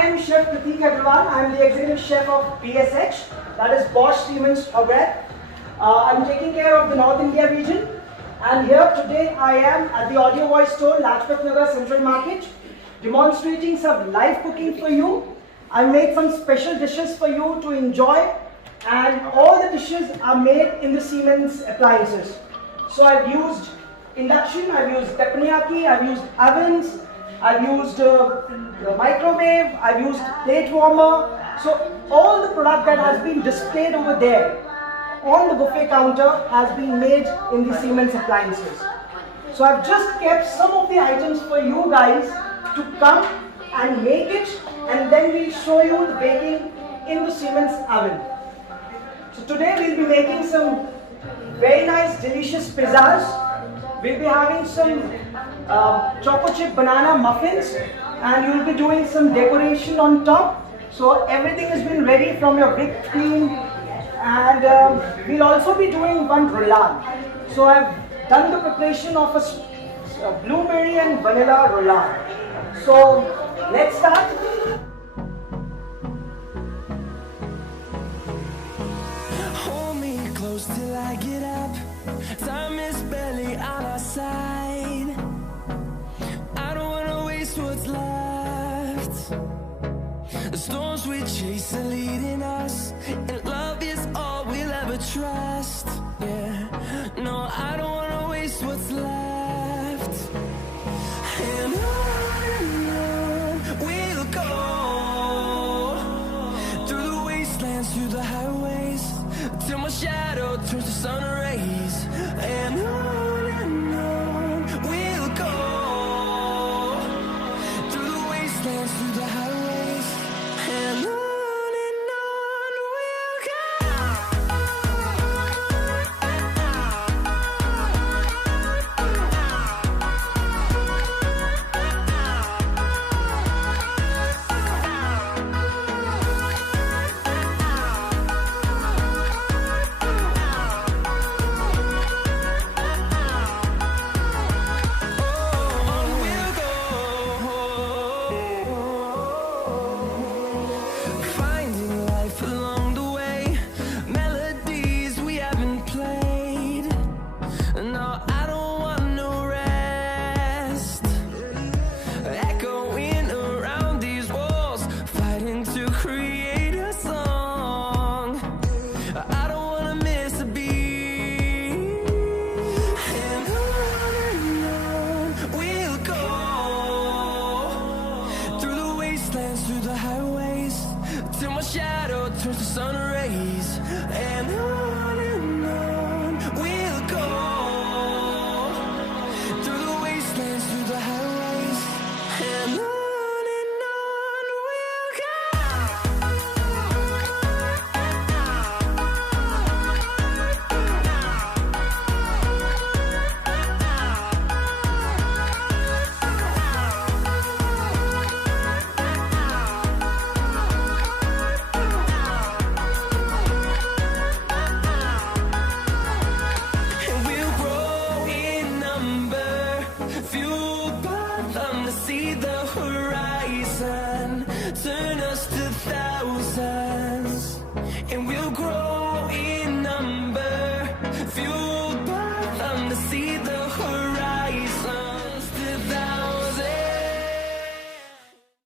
am Chef Prateek everyone. I am the executive chef of BSH, that is BOSCH Siemens Nagar-II. I'm taking care of the North India region, and here today I am at the audio voice store Lajpat Nagar Central Market, demonstrating some live cooking for you. I made some special dishes for you to enjoy, and all the dishes are made in the Siemens appliances. So I've used induction, I've used teppanyaki, I've used ovens, I've used the microwave, I've used plate warmer. So all the product that has been displayed over there on the buffet counter has been made in the Siemens appliances. So I've just kept some of the items for you guys to come and make it, and then we'll show you the baking in the Siemens oven. So today we'll be making some very nice delicious pizzas. We'll be having some choco chip banana muffins, and you'll be doing some decoration on top. So everything has been ready from your whipped cream, and we'll also be doing one roulade. So I've done the preparation of a blueberry and vanilla roulade. So let's start. Hold me close till I get up. Time is barely on our side. I don't wanna waste what's left. The storms we chase are leading us, and love is all we'll ever trust. Yeah, no, I don't